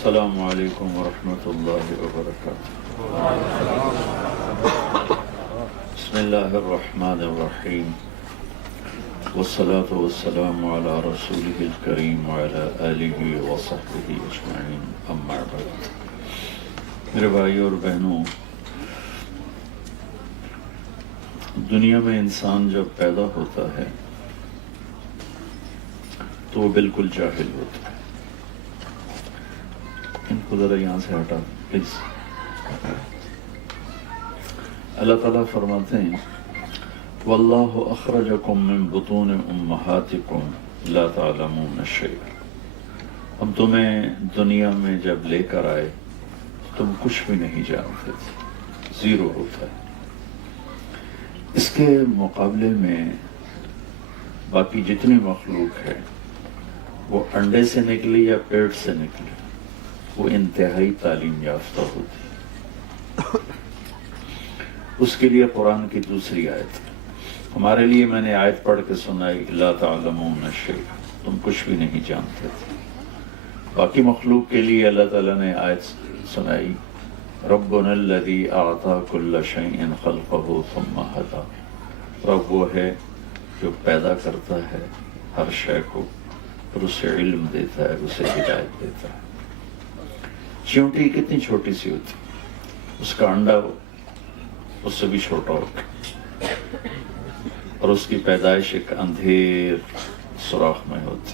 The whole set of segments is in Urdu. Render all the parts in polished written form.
السلام علیکم ورحمۃ اللہ وبرکاتہ۔ بسم اللہ الرحمن الرحیم، والصلاة والسلام علی رسولہ الکریم وعلی آلہ وصحبہ اجمعین، اما بعد۔ میرے بھائیوں اور بہنوں، دنیا میں انسان جب پیدا ہوتا ہے تو وہ بالکل جاہل ہوتا ہے۔ ان کو ذرا یہاں سے ہٹا پلیز۔ اللہ تعالیٰ فرماتے ہیں واللہ اخرجکم من بطون امہاتکم لا تعلمون شیئا، ہم تمہیں دنیا میں جب لے کر آئے تم کچھ بھی نہیں جانتے تھے، زیرو ہوتا ہے۔ اس کے مقابلے میں باقی جتنی مخلوق ہے وہ انڈے سے نکلی یا پیٹ سے نکلی، وہ انتہائی تعلیم یافتہ ہوتی۔ اس کے لیے قرآن کی دوسری آیت، ہمارے لیے میں نے آیت پڑھ کے سنائی لا تعلمون شیئا، تم کچھ بھی نہیں جانتے تھے۔ باقی مخلوق کے لیے اللہ تعالیٰ نے آیت سنائی ربنا الذی اعطی کل شیء خلقہ ثم ہدی، رب وہ ہے جو پیدا کرتا ہے ہر شے کو اور اسے علم دیتا ہے، اسے ہدایت دیتا ہے۔ چیونٹی کتنی چھوٹی سی ہوتی، اس کا انڈا اس سے بھی چھوٹا ہوتا اور اس کی پیدائش ایک اندھیر سوراخ میں ہوتی،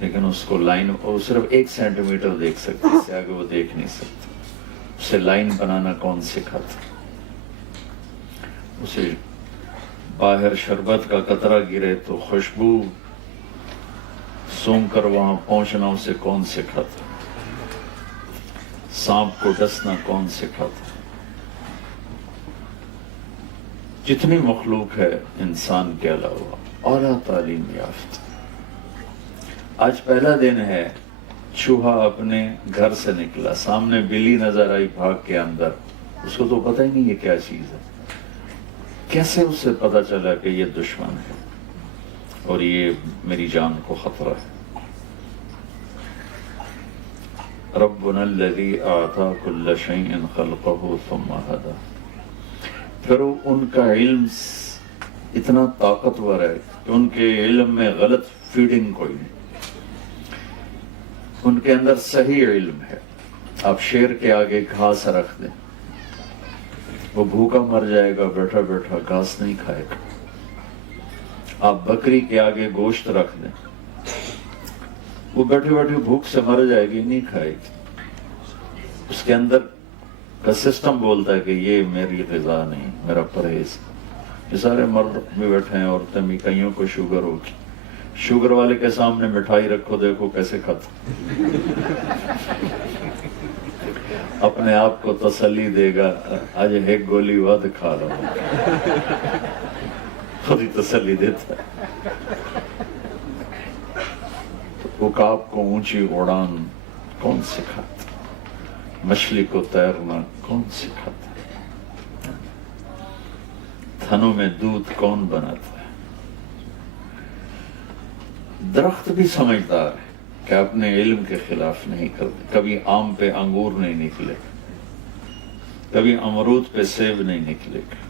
لیکن اس کو لائن وہ صرف 1 سینٹی میٹر دیکھ سکتی، اس سے آگے وہ دیکھ نہیں سکتی۔ اسے لائن بنانا کون سکھاتا؟ اسے باہر شربت کا قطرہ گرے تو خوشبو سونگ کر وہاں پہنچنا اسے کون سکھاتا؟ سانپ کو ڈسنا کون سکھاتا؟ جتنی مخلوق ہے انسان کے علاوہ اعلیٰ تعلیم یافتہ۔ آج پہلا دن ہے، چوہا اپنے گھر سے نکلا، سامنے بلی نظر آئی بھاگ کے اندر، اس کو تو پتہ ہی نہیں یہ کیا چیز ہے۔ کیسے اسے پتہ چلا کہ یہ دشمن ہے اور یہ میری جان کو خطرہ ہے؟ ربنا الذی اعطی کل شیء خلقہ ثم ہدی۔ پھر ان کا علم اتنا طاقتور ہے کہ ان کے علم میں غلط فیڈنگ کوئی نہیں، ان کے اندر صحیح علم ہے۔ آپ شیر کے آگے گھاس رکھ دیں، وہ بھوکا مر جائے گا، بیٹھا بیٹھا گھاس نہیں کھائے گا۔ آپ بکری کے آگے گوشت رکھ دیں، وہ بیٹھے بیٹھے بھوک سے مر جائے گی، نہیں کھائے گی۔ اس کے اندر کا سسٹم بولتا ہے کہ یہ میری غذا نہیں، میرا پرہیز۔ یہ سارے مرد بھی بیٹھے ہیں، عورتیں بھی، کئیوں کو شوگر ہوگی، شوگر والے کے سامنے مٹھائی رکھو، دیکھو کیسے کھاتا، اپنے آپ کو تسلی دے گا آج ایک گولی ود کھا رہا ہوں، خود ہی تسلی دیتا ہے۔ عقاب کو اونچی اڑان کون سکھاتا؟ مچھلی کو تیرنا کون سکھاتا؟ تھنوں میں دودھ کون بناتا ہے؟ درخت بھی سمجھدار ہے کہ اپنے علم کے خلاف نہیں کرتے۔ کبھی آم پہ انگور نہیں نکلے، کبھی امرود پہ سیب نہیں نکلے گا،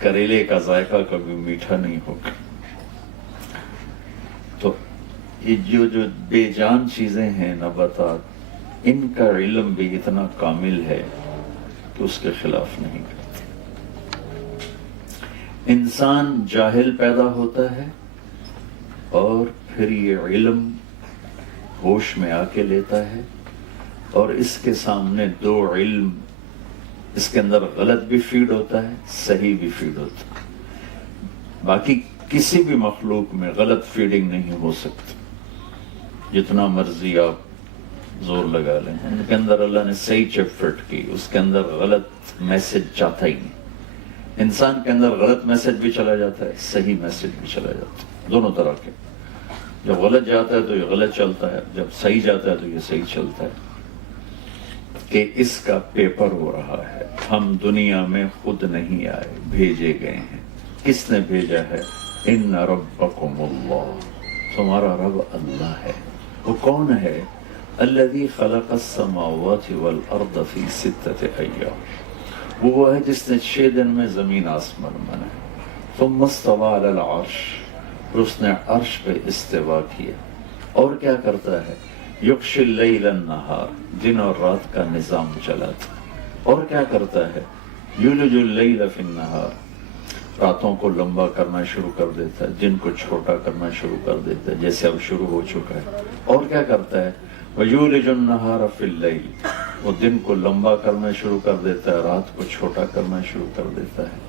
کریلے کا ذائقہ کبھی میٹھا نہیں ہوگا۔ تو یہ جو بے جان چیزیں ہیں، نباتات، ان کا علم بھی اتنا کامل ہے کہ اس کے خلاف نہیں کرتے۔ انسان جاہل پیدا ہوتا ہے اور پھر یہ علم ہوش میں آ کے لیتا ہے، اور اس کے سامنے 2 علم، اس کے اندر غلط بھی فیڈ ہوتا ہے، صحیح بھی فیڈ ہوتا ہے۔ باقی کسی بھی مخلوق میں غلط فیڈنگ نہیں ہو سکتی، جتنا مرضی آپ زور لگا لیں۔ ان کے اندر اللہ نے صحیح چپ فٹ کی، اس کے اندر غلط میسج جاتا ہی نہیں۔ انسان کے اندر غلط میسج بھی چلا جاتا ہے، صحیح میسج بھی چلا جاتا ہے، دونوں طرح کے۔ جب غلط جاتا ہے تو یہ غلط چلتا ہے، جب صحیح جاتا ہے تو یہ صحیح چلتا ہے۔ کہ اس کا پیپر ہو رہا ہے، ہم دنیا میں خود نہیں آئے، بھیجے گئے ہیں۔ کس نے بھیجا ہے؟ ان ربکم اللہ، تمہارا رب اللہ ہے۔ وہ کون ہے؟ الذی خلق السماوات والارض فی 6 ایام، وہ ہے جس نے 6 دن میں زمین آسمان بنائے. ثم استوى علی العرش، پھر اس نے عرش پہ استوا کیا. اور کیا کرتا ہے؟ یغشی اللیل النہار، دن اور رات کا نظام چلاتا. اور کیا کرتا ہے؟ یولج اللیل فی النہار، راتوں کو لمبا کرنا شروع کر دیتا ہے، دن کو چھوٹا کرنا شروع کر دیتا ہے، جیسے اب شروع ہو چکا ہے. اور کیا کرتا ہے؟ وَيُولِجُ النَّهَارَ فِي اللَّيْلِ، وہ دن کو لمبا کرنا شروع کر دیتا ہے، رات کو چھوٹا کرنا شروع کر دیتا ہے.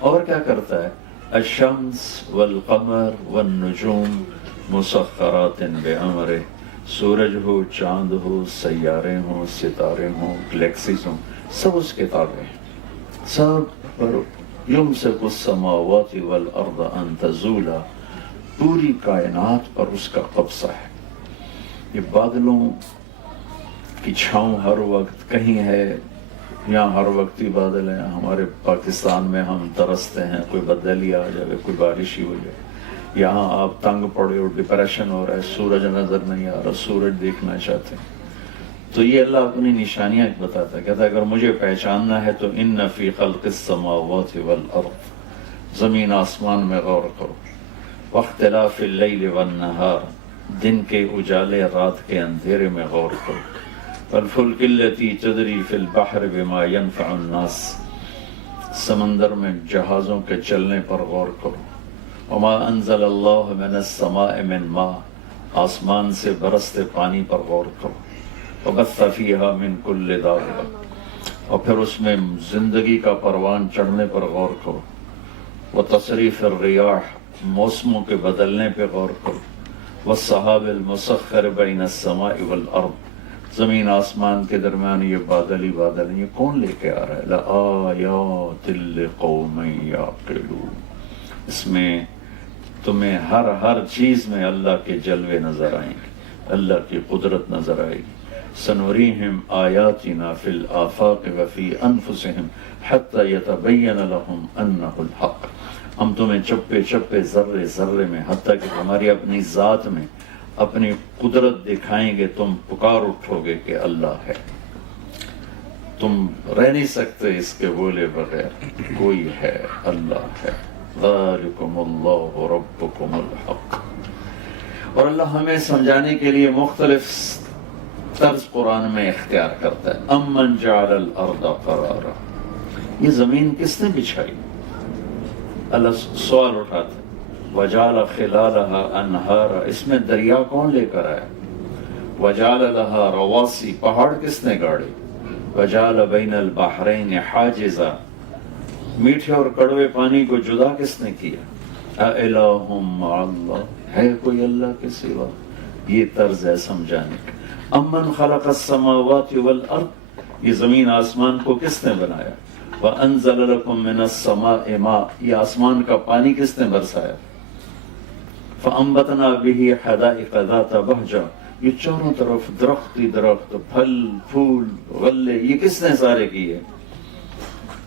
اور کیا کرتا ہے؟ الشمس والقمر والنجوم مسخرات بأمرہ، سورج ہو، چاند ہو، سیارے ہوں، ستارے ہوں، گلیکسیز ہوں، سب اس کے تابع ہیں. سب پر یمسک السماوات والارض ان تزولا، پوری کائنات پر اس کا قبضہ ہے. یہ بادلوں کی چھاؤں ہر وقت کہیں ہے، یہاں ہر وقت ہی بادل ہیں. ہمارے پاکستان میں ہم ترستے ہیں کوئی بدلی آ جائے، کوئی بارش ہی ہو جائے. یہاں آپ تنگ پڑے اور ڈپریشن ہو رہا ہے، سورج نظر نہیں آ رہا، سورج دیکھنا چاہتے ہیں. تو یہ اللہ اپنی نشانیاں بتاتا ہے، کہتا ہے اگر مجھے پہچاننا ہے تو ان فی خلق السماوات والارض، زمین آسمان میں غور کرو. واختلاف اللیل والنہار، دن کے اجالے رات کے اندھیرے میں غور کرو. والفلک التی تجری فی البحر بما ینفع الناس، سمندر میں جہازوں کے چلنے پر غور کرو. وما انزل اللہ من السماء من ماء، آسمان سے برستے پانی پر غور کرو. وبث فیہا من کل دابہ، اور پھر اس میں زندگی کا پروان چڑھنے پر غور کرو. وتصریف الریاح، موسموں کے بدلنے پہ غور کرو. والسحاب المسخر بین السماء والارض، زمین آسمان کے درمیان یہ بادل ہی بادل ہیں، یہ کون لے کے آ رہا ہے؟ لآیات لقوم یعقلون، اس میں تمہیں ہر چیز میں اللہ کے جلوے نظر آئیں گے، اللہ کی قدرت نظر آئے گی. سنوریہم آیاتنا فی الآفاق وفی انفسہم حتی یتبین لہم انہ الحق، ہم تمہیں چپے چپے ذرے ذرے میں، حتیٰ کہ ہماری اپنی ذات میں اپنی قدرت دکھائیں گے، تم پکار اٹھو گے کہ اللہ ہے. تم رہ نہیں سکتے اس کے بولے بغیر، کوئی ہے، اللہ ہے. ذالکم اللہ ربکم الحق. اور اللہ ہمیں سمجھانے کے لیے مختلف طرز قرآن میں اختیار کرتا ہے. امن جعل الارض قرارا، یہ زمین کس نے بچھائی؟ اللہ سوال اٹھاتا ہے. وجعل خلالها انہارا، اس میں دریا کون لے کر آیا؟ وجعل لها رواسی، پہاڑ کس نے گاڑے؟ وجعل بین البحرین حاجزا، میٹھے اور کڑوے پانی کو جدا کس نے کیا؟ اِلٰہٌ مع اللہ، ہے کوئی اللہ کے سوا؟ یہ طرز ہے سمجھانے کا. امن خلق السماوات والارض، یہ زمین آسمان کو کس نے بنایا؟ وَأَنزَلَ لَكُم مِّنَ السَّمَاءِ مَاءً، یہ آسمان کا پانی کس نے برسایا؟ فَأَنبَتْنَا بِهِ حَدَائِقَ ذَاتَ بَهْجَةٍ، یہ چاروں طرف درخت ہی درخت، پھل پھول غلے، یہ کس نے سارے کیے؟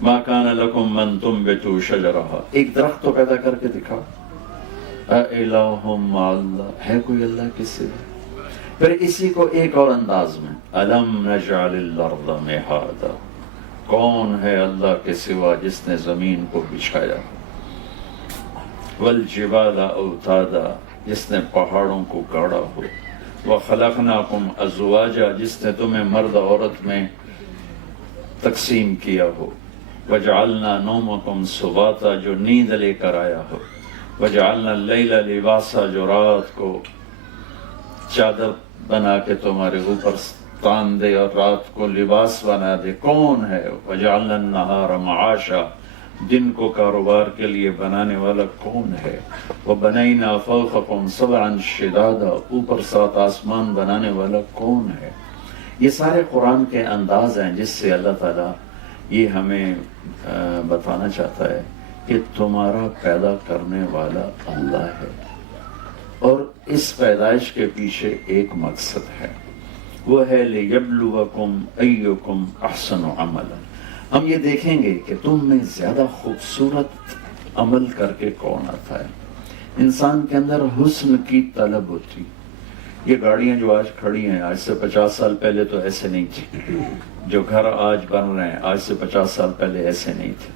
مَا كَانَ لَكُم مَّن تُنبِتُوا شَجَرَهَا، ایک درخت تو پیدا کر کے دکھا. اِلٰہٌ مع اللہ، ہے کوئی اللہ کے سوا؟ پھر اسی کو ایک اور انداز میں، أَلَمْ نَجْعَلِ الْأَرْضَ مِهَادًا، کون ہے اللہ کے سوا جس نے زمین کو بچھایا؟ والجبال اوتادا، جس نے پہاڑوں کو گاڑا ہو. وخلقناکم ازواجا، جس نے تمہیں مرد عورت میں تقسیم کیا ہو. وجعلنا نومکم سباتا، جو نیند لے کر آیا ہو. وجعلنا اللیل لباسا، جو رات کو چادر بنا کے تمہارے اوپر تان دے اور رات کو لباس بنا دے. کون ہے؟ وجعلنا النہار معاشا، دن کو کاروبار کے لیے بنانے والا کون ہے؟ وبنینا فوقکم سبعا شدادا، اوپر 7 آسمان بنانے والا کون ہے؟ یہ سارے قرآن کے انداز ہیں جس سے اللہ تعالیٰ یہ ہمیں بتانا چاہتا ہے کہ تمہارا پیدا کرنے والا اللہ ہے، اور اس پیدائش کے پیچھے ایک مقصد ہے، وہ ہے لِيَبْلُوَكُمْ أَيُّكُمْ أَحْسَنُ عَمَلًا. ہم یہ دیکھیں گے کہ تم میں زیادہ خوبصورت عمل کر کے کون آتا ہے. انسان کے اندر حسن کی طلب ہوتی، یہ گاڑیاں جو آج کھڑی ہیں آج سے 50 سال پہلے تو ایسے نہیں تھی، جو گھر آج بن رہے ہیں آج سے 50 سال پہلے ایسے نہیں تھے،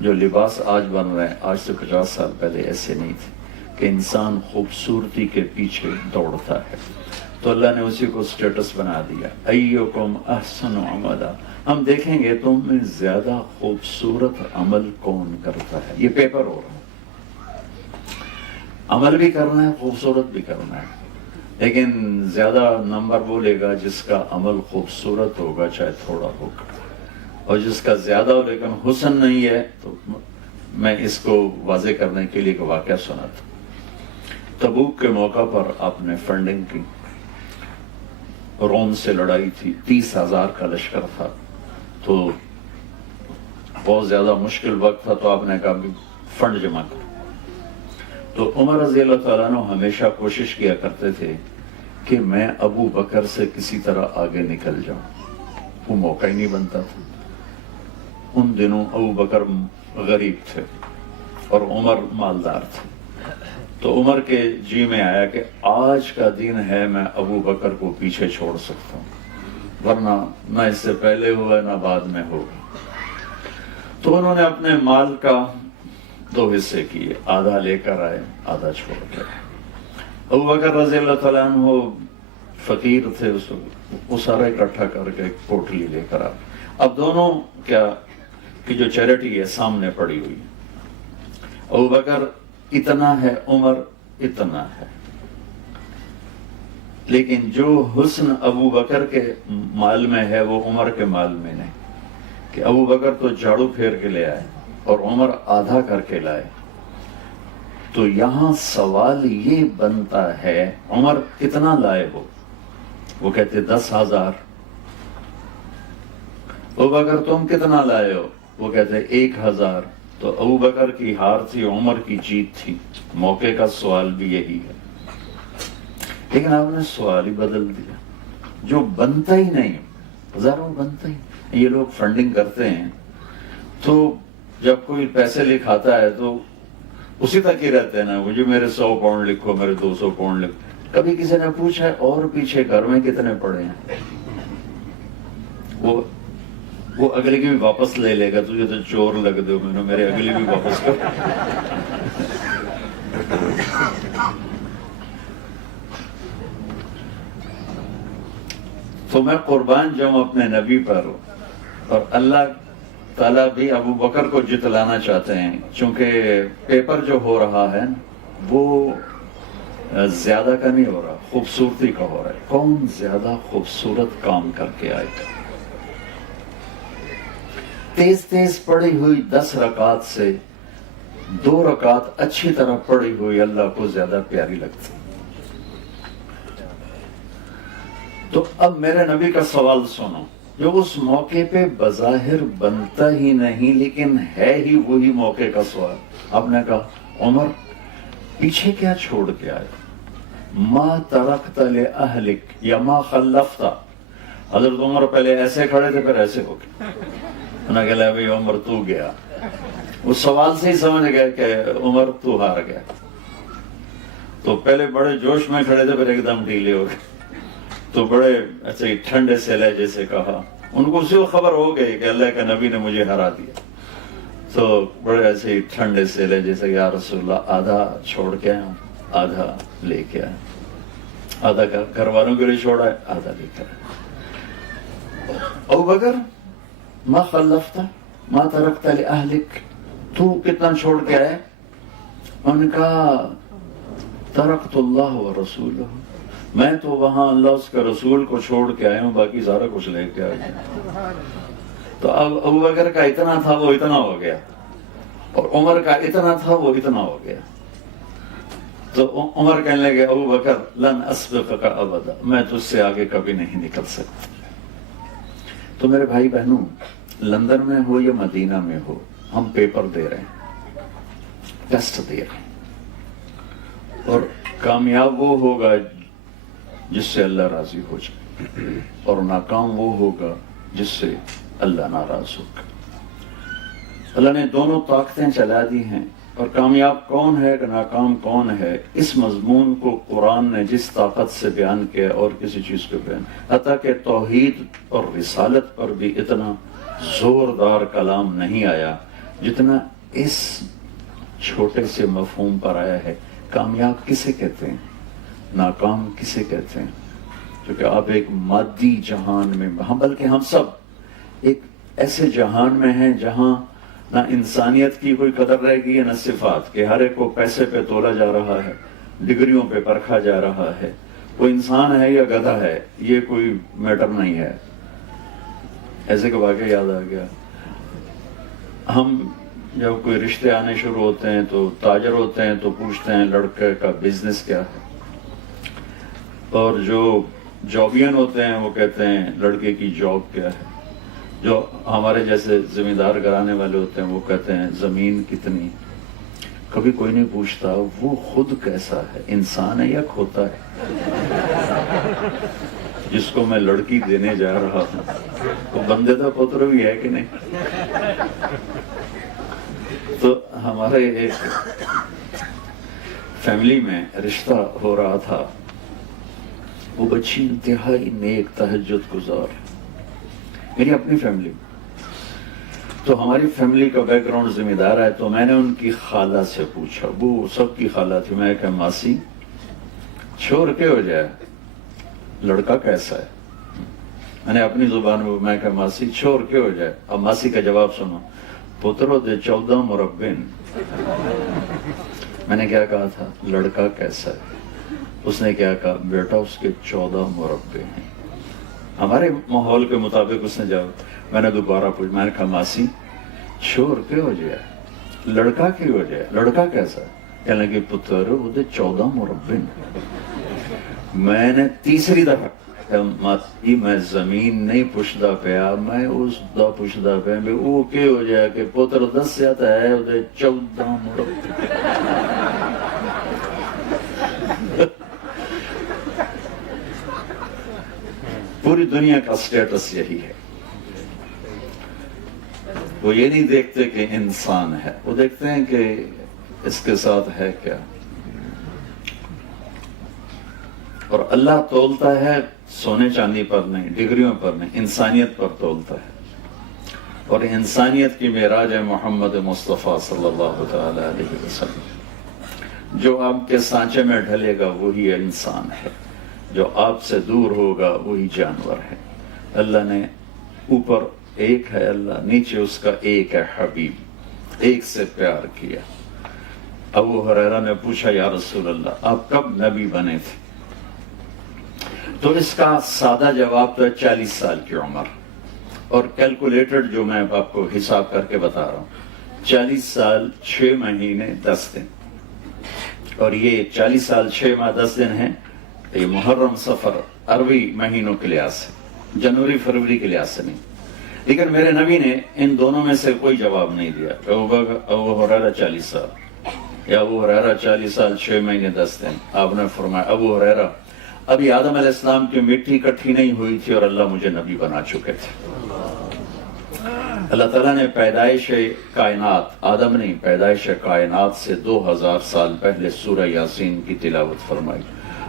جو لباس آج بن رہے ہیں آج سے 50 سال پہلے ایسے نہیں تھے، کہ انسان خوبصورتی کے پیچھے دوڑتا ہے، تو اللہ نے اسی کو سٹیٹس بنا دیا، ایکم احسن عملا، ہم دیکھیں گے تم میں زیادہ خوبصورت عمل کون کرتا ہے۔ یہ پیپر ہو رہا ہے، عمل بھی کرنا ہے خوبصورت بھی کرنا ہے، لیکن زیادہ نمبر وہ لے گا جس کا عمل خوبصورت ہوگا چاہے تھوڑا ہوگا، اور جس کا زیادہ ہو لیکن حسن نہیں ہے۔ تو میں اس کو واضح کرنے کے لیے ایک واقعہ سنا تھا، تبوک کے موقع پر آپ نے فنڈنگ کی، روم سے لڑائی تھی، 30,000 کا لشکر تھا، تو بہت زیادہ مشکل وقت تھا، تو آپ نے کہا کہ فنڈ جمع کرو۔ تو عمر رضی اللہ تعالیٰ عنہ ہمیشہ کوشش کیا کرتے تھے کہ میں ابو بکر سے کسی طرح آگے نکل جاؤں، وہ موقع ہی نہیں بنتا تھا۔ ان دنوں ابو بکر غریب تھے اور عمر مالدار تھے، تو عمر کے جی میں آیا کہ آج کا دن ہے میں ابو بکر کو پیچھے چھوڑ سکتا ہوں، ورنہ نہ اس سے پہلے ہوا نہ بعد میں ہوگا۔ تو انہوں نے اپنے مال کا 2 حصے کیے، آدھا لے کر آئے آدھا چھوڑ کے۔ ابو بکر رضی اللہ تعالیٰ عنہ فقیر تھے، وہ سارا اکٹھا کر کے ایک پوٹلی لے کر آئے۔ اب دونوں کیا کہ جو چیریٹی ہے سامنے پڑی ہوئی، ابو بکر اتنا ہے، عمر اتنا ہے، لیکن جو حسن ابو بکر کے مال میں ہے وہ عمر کے مال میں نہیں، کہ ابو بکر تو جھاڑو پھیر کے لے آئے اور عمر آدھا کر کے لائے۔ تو یہاں سوال یہ بنتا ہے عمر کتنا لائے ہو؟ وہ کہتے 10,000۔ ابو بکر تم کتنا لائے ہو؟ وہ کہتے 1,000۔ تو ابو بکر کی ہار تھی، عمر کی جیت تھی۔ موقع کا سوال بھی یہی ہے، لیکن آپ نے سوال ہی بدل دیا، جو بنتا ہی نہیں، ہزاروں بنتا ہی نہیں۔ یہ لوگ فنڈنگ کرتے ہیں تو جب کوئی پیسے لکھاتا ہے تو اسی تک ہی رہتے ہیں نا، مجھے میرے 100 پاؤنڈ لکھو، میرے 200 پاؤنڈ لکھو۔ کبھی کسی نے پوچھا ہے اور پیچھے گھر میں کتنے پڑے ہیں؟ وہ اگلے کی بھی واپس لے لے گا، تجھے تو چور لگ دو، میں نے میرے اگلے بھی واپس کر۔ تو میں قربان جاؤں اپنے نبی پر، اور اللہ تعالیٰ بھی ابو بکر کو جتلانا چاہتے ہیں، چونکہ پیپر جو ہو رہا ہے وہ زیادہ کا نہیں ہو رہا، خوبصورتی کا ہو رہا ہے۔ کون زیادہ خوبصورت کام کر کے آئے گا؟ تیز تیز پڑھی ہوئی 10 رکعت سے 2 رکعت اچھی طرح پڑھی ہوئی اللہ کو زیادہ پیاری لگتی۔ تو اب میرے نبی کا سوال سنو، جو اس موقع پہ بظاہر بنتا ہی نہیں لیکن ہے ہی وہی موقع کا سوال۔ آپ نے کہا عمر پیچھے کیا چھوڑ کے آئے؟ ما ترکت لأہلک یا ما خلفت۔ حضرت عمر پہلے ایسے کھڑے تھے پھر ایسے ہو گئے، انہوں نے کہا بھئی عمر تو گیا۔ اس سوال سے ہی سمجھ گئے کہ عمر تو ہار گیا۔ تو پہلے بڑے جوش میں کھڑے تھے پھر ایک دم ڈھیلے ہو گئے، تو بڑے ایسے ہی ٹھنڈے سے لہجے سے کہا، ان کو اسی وقت خبر ہو گئی کہ اللہ کا نبی نے مجھے ہرا دیا، تو بڑے ایسے ہی ٹھنڈے سے لہجے سے یا رسول اللہ آدھا چھوڑ کے آیا ہوں، آدھا لے کے آیا، آدھا گھر والوں کے لیے چھوڑا ہے، آدھا لے کے آیا۔ ابو بکر ما خلفت ما ترکت لأہلک، تو کتنا چھوڑ کے آئے؟ ان کا ترکت اللہ و رسولہ، میں تو وہاں اللہ اس کے رسول کو چھوڑ کے آیا ہوں، باقی سارا کچھ لے کے آیا۔ تو اب ابو بکر کا اتنا تھا وہ اتنا ہو گیا، اور عمر کا اتنا تھا وہ اتنا ہو گیا۔ تو عمر کہنے لگے ابو بکر لن اسبقک ابدا، میں تجھ سے آگے کبھی نہیں نکل سکتا۔ تو میرے بھائی بہنوں، لندن میں ہو یا مدینہ میں ہو، ہم پیپر دے رہے ہیں، ٹیسٹ دے رہے ہیں، اور کامیاب وہ ہوگا جس سے اللہ راضی ہو جائے، اور ناکام وہ ہوگا جس سے اللہ ناراض ہوگا۔ اللہ نے دونوں طاقتیں چلا دی ہیں، اور کامیاب کون ہے کہ ناکام کون ہے، اس مضمون کو قرآن نے جس طاقت سے بیان کیا اور کسی چیز کو بیان، حتیٰ کہ توحید اور رسالت پر بھی اتنا زوردار کلام نہیں آیا جتنا اس چھوٹے سے مفہوم پر آیا ہے۔ کامیاب کسے کہتے ہیں، ناکام کسے کہتے ہیں؟ کیونکہ آپ ایک مادی جہان میں، بلکہ ہم سب ایک ایسے جہان میں ہیں جہاں نہ انسانیت کی کوئی قدر رہ گئی ہے نہ صفات، کہ ہر ایک کو پیسے پہ تولا جا رہا ہے، ڈگریوں پہ پرکھا جا رہا ہے، وہ انسان ہے یا گدھا ہے یہ کوئی میٹر نہیں ہے۔ ایسے کا واقعہ یاد آ گیا، ہم جب کوئی رشتے آنے شروع ہوتے ہیں تو تاجر ہوتے ہیں تو پوچھتے ہیں لڑکے کا بزنس کیا ہے، اور جو جابین ہوتے ہیں وہ کہتے ہیں لڑکے کی جاب کیا ہے، جو ہمارے جیسے زمیندار گھرانے والے ہوتے ہیں وہ کہتے ہیں زمین کتنی۔ کبھی کوئی نہیں پوچھتا وہ خود کیسا ہے، انسان ہے یا کھوتا ہے؟ جس کو میں لڑکی دینے جا رہا ہوں وہ بندے کا پتر بھی ہے کہ نہیں؟ تو ہمارے ایک فیملی میں رشتہ ہو رہا تھا، وہ بچی انتہائی نیک تہجد گزار، میری اپنی فیملی، تو ہماری فیملی کا بیک گراؤنڈ ذمہ دار ہے، تو میں نے ان کی خالہ سے پوچھا، وہ سب کی خالہ تھی، میں کہا ماسی چھوڑ کے ہو جائے لڑکا کیسا ہے؟ میں نے اپنی زبان میں کہا ماسی چھوڑ کے ہو جائے، اب ماسی کا جواب سنو، پترو دے 14 مربن۔ میں نے کیا کہا تھا، لڑکا کیسا ہے؟ اس نے کیا کہا، بیٹا اس کے 14 مربع ہیں۔ ہمارے ماحول کے مطابق اس نے جواب، میں نے دوبارہ پوچھا، میں نے کہا ماسی چھوڑ کے ہو جائے لڑکا کی ہو جائے، لڑکا کیسا ہے؟ کہنے لگی پتر وہ دے 14 مربع ہیں۔ میں نے تیسری دفعہ ماسی میں زمین نہیں پوچھتا پیا، میں اس دا پوچھتا پیا بھی وہ کہ ہو جائے کہ پتر دسیا تو ہے وہ دے 14 مربع۔ پوری دنیا کا سٹیٹس یہی ہے، وہ یہ نہیں دیکھتے کہ انسان ہے، وہ دیکھتے ہیں کہ اس کے ساتھ ہے کیا۔ اور اللہ تولتا ہے سونے چاندی پر نہیں، ڈگریوں پر نہیں، انسانیت پر تولتا ہے، اور انسانیت کی معراج ہے محمد مصطفیٰ صلی اللہ تعالی علیہ وسلم۔ جو آپ کے سانچے میں ڈھلے گا وہی انسان ہے، جو آپ سے دور ہوگا وہی جانور ہے۔ اللہ نے اوپر ایک ہے اللہ، نیچے اس کا ایک ہے حبیب، ایک سے پیار کیا۔ ابو ہریرہ نے پوچھا یا رسول اللہ آپ کب نبی بنے تھے؟ تو اس کا سادہ جواب تو 40 سال کی عمر، اور کیلکولیٹڈ جو میں آپ کو حساب کر کے بتا رہا ہوں، 40 سال 6 مہینے 10 دن، اور یہ 40 سال 6 ماہ 10 دن ہیں، یہ محرم صفر عربی مہینوں کے لحاظ سے، جنوری فروری کے لحاظ سے نہیں۔ لیکن میرے نبی نے ان دونوں میں سے کوئی جواب نہیں دیا۔ ابو ہریرہ 40 سال یا ابو ہریرہ 40 سال 6 مہینے 10 دن۔ آپ نے فرمایا ابو ہریرہ ابھی آدم علیہ السلام کی مٹی اکٹھی نہیں ہوئی تھی اور اللہ مجھے نبی بنا چکے تھے۔ اللہ تعالیٰ نے پیدائش کائنات، آدم نہیں، پیدائش کائنات سے 2000 سال پہلے سورہ یاسین کی تلاوت فرمائی،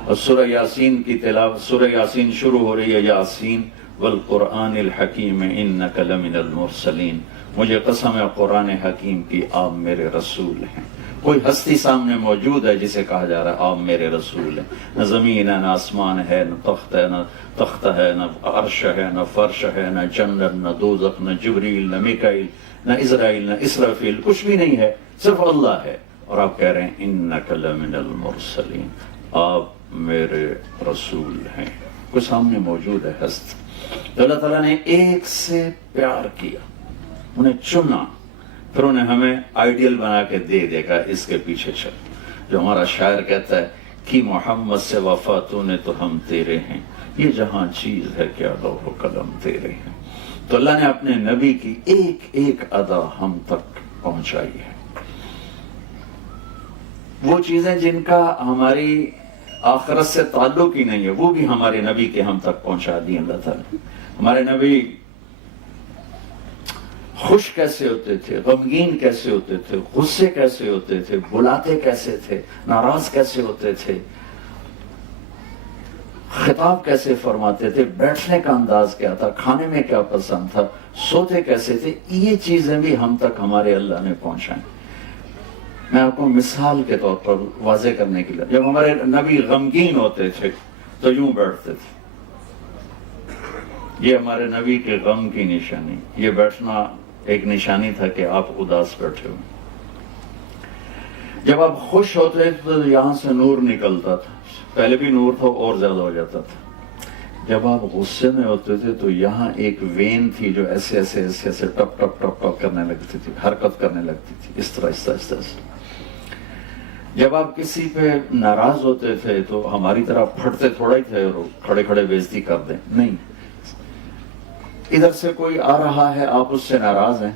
اور سورہ یاسین کی تلاوت، سورہ یاسین شروع ہو رہی ہے یاسین والقرآن الحکیم انک لمن المرسلین، مجھے قسم ہے قرآن حکیم کی آپ میرے رسول ہیں۔ کوئی ہستی سامنے موجود ہے جسے کہا جا رہا ہے آپ میرے رسول ہیں؟ نہ زمین ہے، نہ آسمان ہے، نہ تخت ہے، نہ تخت ہے، نہ عرش ہے، نہ فرش ہے، نہ جنت، نہ دوزخ، نہ جبریل، نہ میکائیل، نہ اسرائیل، نہ اسرافیل، کچھ بھی نہیں ہے، صرف اللہ ہے، اور آپ کہہ رہے ہیں انک لمن المرسلین، آپ میرے رسول ہیں۔ کوئی سامنے موجود ہے ہست، تو اللہ تعالیٰ نے ایک سے پیار کیا، انہیں چنا، پھر انہیں ہمیں آئیڈیل بنا کے دے دے گا اس کے پیچھے چل۔ جو ہمارا شاعر کہتا ہے کہ محمد سے وفا تو نے تو ہم تیرے ہیں، یہ جہاں چیز ہے کیا لوح و قلم تیرے ہیں۔ تو اللہ نے اپنے نبی کی ایک ایک ادا ہم تک پہنچائی ہے، وہ چیزیں جن کا ہماری آخرت سے تعلق ہی نہیں ہے، وہ بھی ہمارے نبی کے ہم تک پہنچا دی اللہ تعالیٰ۔ ہمارے نبی خوش کیسے ہوتے تھے، غمگین کیسے ہوتے تھے، غصے کیسے ہوتے تھے، بلاتے کیسے تھے، ناراض کیسے ہوتے تھے، خطاب کیسے فرماتے تھے، بیٹھنے کا انداز کیا تھا، کھانے میں کیا پسند تھا، سوتے کیسے تھے، یہ چیزیں بھی ہم تک ہمارے اللہ نے پہنچائیں۔ میں آپ کو مثال کے طور پر واضح کرنے کے لیے، جب ہمارے نبی غمگین ہوتے تھے تو یوں بیٹھتے تھے، یہ ہمارے نبی کے غم کی نشانی، یہ بیٹھنا ایک نشانی تھا کہ آپ اداس بیٹھے ہوئے۔ جب آپ خوش ہوتے تھے تو یہاں سے نور نکلتا تھا، پہلے بھی نور تھا اور زیادہ ہو جاتا تھا۔ جب آپ غصے میں ہوتے تھے تو یہاں ایک وین تھی جو ایسے ایسے ایسے ایسے ٹپ ٹپ ٹپ ٹپ کرنے لگتی تھی، حرکت کرنے لگتی تھی، اس طرح اس طرح اس طرح سے۔ جب آپ کسی پہ ناراض ہوتے تھے تو ہماری طرح پھٹتے تھوڑا ہی تھے اور کھڑے کھڑے بےعزتی کر دیں، نہیں، ادھر سے کوئی آ رہا ہے آپ اس سے ناراض ہیں،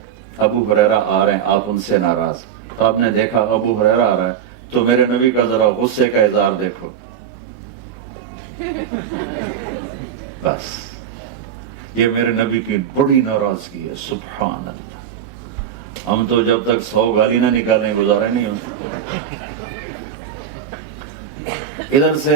ابو ہریرہ آ رہے ہیں آپ ان سے ناراض، تو آپ نے دیکھا ابو ہریرہ آ رہا ہے تو میرے نبی کا ذرا غصے کا اظہار دیکھو، بس یہ میرے نبی کی بڑی ناراضگی ہے، سبحان اللہ۔ ہم تو جب تک 100 گالی نہ نکالیں گزارے نہیں ہوتے۔ ادھر سے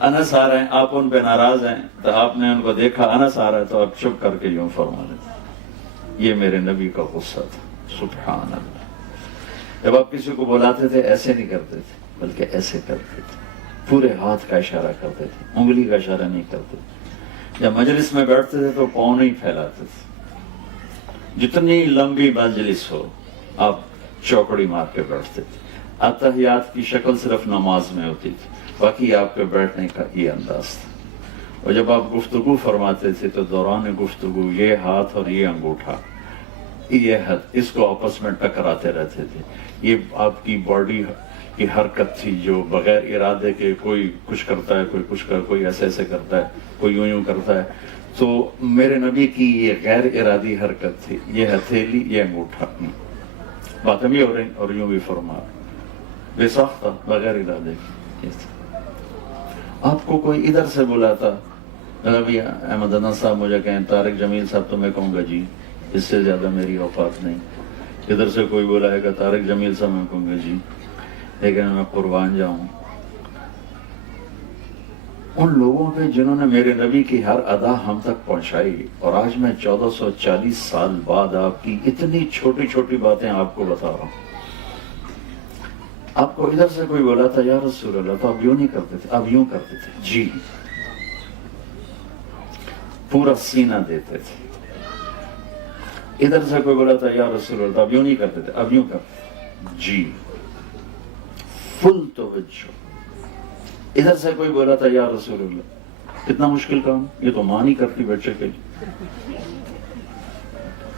انس آ رہے ہیں آپ ان پہ ناراض ہیں تو آپ نے ان کو دیکھا انس آ رہا ہے تو آپ چپ کر کے یوں فرما لیتے، یہ میرے نبی کا غصہ تھا، سبحان اللہ۔ جب آپ کسی کو بلاتے تھے ایسے نہیں کرتے تھے بلکہ ایسے کرتے تھے، پورے ہاتھ کا اشارہ کرتے تھے، انگلی کا اشارہ نہیں کرتے تھے۔ جب مجلس میں بیٹھتے تھے تو پاؤں نہیں پھیلاتے تھے، جتنی لمبی مجلس ہو آپ چوکڑی مار کے بیٹھتے تھے۔ اتحیات کی شکل صرف نماز میں ہوتی تھی، باقی آپ کے بیٹھنے کا یہ انداز تھا۔ اور جب آپ گفتگو فرماتے تھے تو دوران گفتگو یہ ہاتھ اور یہ انگوٹھا، یہ حد، اس کو آپس میں ٹکراتے رہتے تھے۔ یہ آپ کی باڈی کی حرکت تھی جو بغیر ارادے کے کوئی کچھ کرتا ہے، کوئی کچھ کوئی ایسے ایسے کرتا ہے، کوئی یوں یوں کرتا ہے۔ تو میرے نبی کی یہ غیر ارادی حرکت تھی، یہ ہتھیلی یہ انگوٹھا، باتیں بھی ہو رہی اور یوں بھی فرما بے ساختہ بغیر ارادے کی۔ آپ کو کوئی ادھر سے بلاتا، ابھی احمد انس صاحب مجھے کہیں طارق جمیل صاحب تو میں کہوں گا جی اس سے زیادہ میری اوقات نہیں۔ ادھر سے کوئی بلائے گا طارق جمیل صاحب میں کہوں گا جی، لیکن میں قربان جاؤں ان لوگوں پہ جنہوں نے میرے نبی کی ہر ادا ہم تک پہنچائی، اور آج میں 1440 سال بعد آپ کی اتنی چھوٹی چھوٹی باتیں آپ کو بتا رہا ہوں۔ آپ کو ادھر سے کوئی بولا تھا یا رسول اللہ تو آپ یوں نہیں کرتے تھے، آپ یوں کرتے تھے، جی، پورا سینہ دیتے تھے۔ ادھر سے کوئی بولا تھا یا رسول اللہ تو آپ یوں نہیں کرتے تھے، آپ یوں کرتے تھے، جی، فل توجہ۔ ادھر سے کوئی بولا تھا یا رسول اللہ، کتنا مشکل کام، یہ تو ماں نہیں کرتی بچے کے لیے،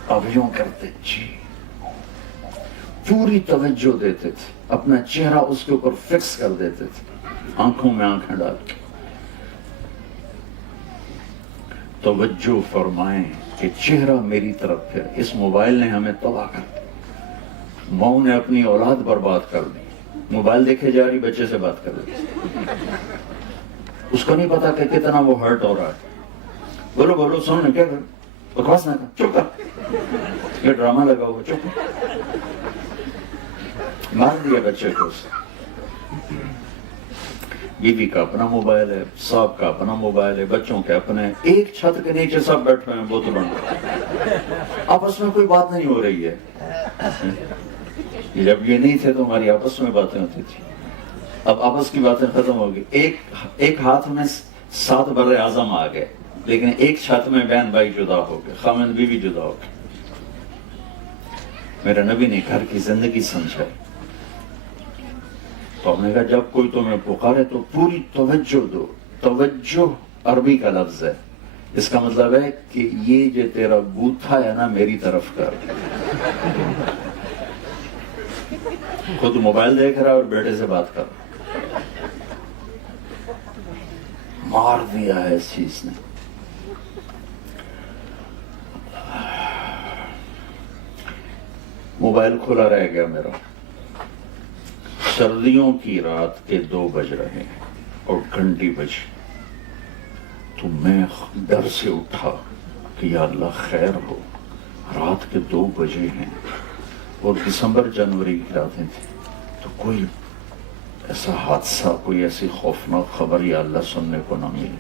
اب یوں کرتے، جی، پوری توجہ دیتے تھے، اپنا چہرہ اس کے اوپر فکس کر دیتے تھے، آنکھوں میں آنکھیں ڈال کے۔ توجہ فرمائیں کہ چہرہ میری طرف پھر، اس موبائل نے ہمیں تباہ کر دیا، ماؤں نے اپنی اولاد برباد کر دی، موبائل دیکھے جا رہی بچے سے بات کر رہی، اس کو نہیں پتا کہ کتنا وہ ہرٹ ہو رہا ہے۔ بولو بولو، سن کیا کر، بکواس نہ کر، چپ کر، یہ ڈرامہ لگا ہوا، چپ کر، مار دیا بچے کو۔ بیوی کا اپنا موبائل ہے، صاحب کا اپنا موبائل ہے، بچوں کے اپنے، ایک چھت کے نیچے سب بیٹھے ہیں بوتل بند، آپس میں کوئی بات نہیں ہو رہی ہے۔ جب یہ نہیں تھے تو ہماری آپس میں باتیں ہوتی تھی، اب آپس کی باتیں ختم ہو گئی۔ ایک ہاتھ میں 7 بر اعظم آ گئے، لیکن ایک چھت میں بہن بھائی جدا ہو گئے، خامند بیوی جدا ہو گئے۔ میرے نبی نے گھر کی زندگی سمجھائی، تو ہم نے کہا جب کوئی تمہیں پکارے تو پوری توجہ دو۔ توجہ عربی کا لفظ ہے، اس کا مطلب ہے کہ یہ جو تیرا بوتھا ہے نا میری طرف کر۔ خود موبائل دیکھ رہا ہے اور بیٹے سے بات کر رہا، مار دیا ہے اس چیز نے۔ موبائل کھلا رہ گیا میرا، سردیوں کی رات کے 2 بج رہے ہیں اور گھنٹی بجی، تو میں ڈر سے اٹھا کہ یا اللہ خیر ہو، رات کے 2 بجے ہیں اور دسمبر جنوری کی راتیں تھیں، تو کوئی ایسا حادثہ، کوئی ایسی خوفناک خبر یا اللہ سننے کو نہ ملی۔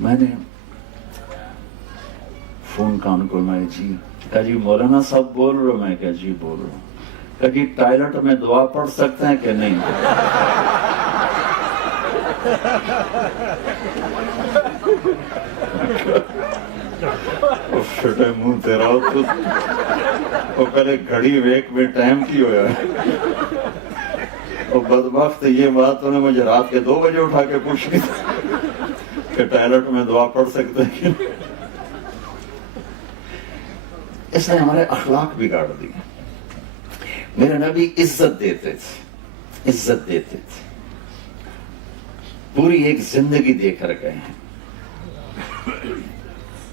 میں نے فون کان کو میں جی کہا جی مولانا صاحب بول رہے ہو؟ میں کہا جی بول رہا ہوں۔ کہا جی ٹائلٹ میں دعا پڑھ سکتے ہیں کہ نہیں؟ فٹے منہ تیرا تو پہلے گھڑی ویک میں ٹائم کی ہویا ہے، اور بدبخت یہ بات انہیں مجھے رات کے 2 بجے اٹھا کے پوچھی کہ ٹائلٹ میں دعا پڑھ سکتے ہیں کہ نہیں۔ اس نے ہمارے اخلاق بگاڑ دی۔ میرے نبی عزت دیتے تھے، عزت دیتے تھے، پوری ایک زندگی دے کر گئے ہیں۔